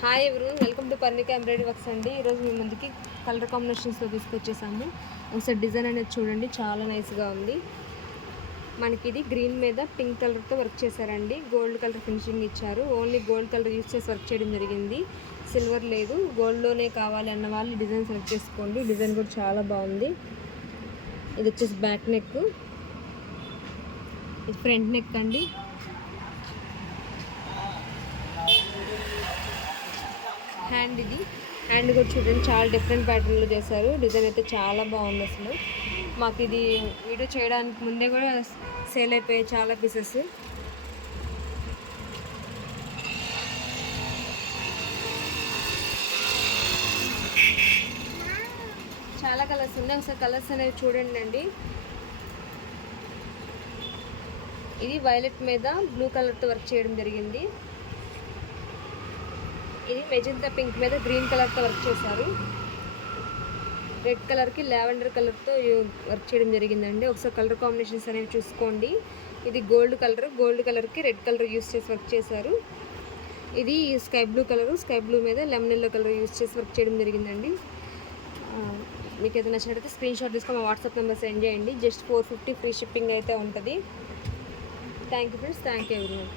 Hi everyone, welcome to Parnika embroidery works అండి. ఈరోజు మీ ముందుకి కలర్ కాంబినేషన్స్లో తీసుకొచ్చేసాము. ఒకసారి డిజైన్ అనేది చూడండి, చాలా నైస్గా ఉంది. మనకి ఇది గ్రీన్ మీద పింక్ కలర్తో వర్క్ చేశారండి. గోల్డ్ కలర్ ఫినిషింగ్ ఇచ్చారు. ఓన్లీ గోల్డ్ కలర్ యూజ్ చేసి వర్క్ చేయడం జరిగింది. సిల్వర్ లేదు. గోల్డ్లోనే కావాలి అన్న వాళ్ళు డిజైన్ సెలెక్ట్ చేసుకోండి. డిజైన్ కూడా చాలా బాగుంది. ఇది వచ్చేసి బ్యాక్ నెక్, ఇది ఫ్రంట్ నెక్ అండి. హ్యాండ్, ఇది హ్యాండ్ కూడా చూడండి, చాలా డిఫరెంట్ ప్యాటర్న్లో చేశారు. డిజైన్ అయితే చాలా బాగుంది. అసలు మాకు ఇది వీడియో చేయడానికి ముందే కూడా సేల్ అయిపోయాయి చాలా పీసెస్. చాలా కలర్స్ ఉన్నాయి, ఒకసారి కలర్స్ అనేవి చూడండి అండి. ఇది వైలెట్ మీద బ్లూ కలర్తో వర్క్ చేయడం జరిగింది. ఇది మెజెంతా పింక్ మీద గ్రీన్ కలర్తో వర్క్ చేశారు. రెడ్ కలర్కి లావెండర్ కలర్తో వర్క్ చేయడం జరిగిందండి. ఒకసారి కలర్ కాంబినేషన్స్ అనేవి చూసుకోండి. ఇది గోల్డ్ కలర్కి రెడ్ కలర్ యూస్ చేసి వర్క్ చేశారు. ఇది sky blue colour, sky blue మీద లెమన్ ఎల్లో కలర్ యూస్ చేసి వర్క్ చేయడం జరిగిందండి. మీకు ఏదైనా నచ్చినట్లయితే స్క్రీన్ షాట్ తీసుకొని మా వాట్సాప్ నెంబర్ సెండ్ చేయండి. జస్ట్ 450 ఫ్రీ షిప్పింగ్ అయితే ఉంటుంది. Thank you friends, thank you everyone.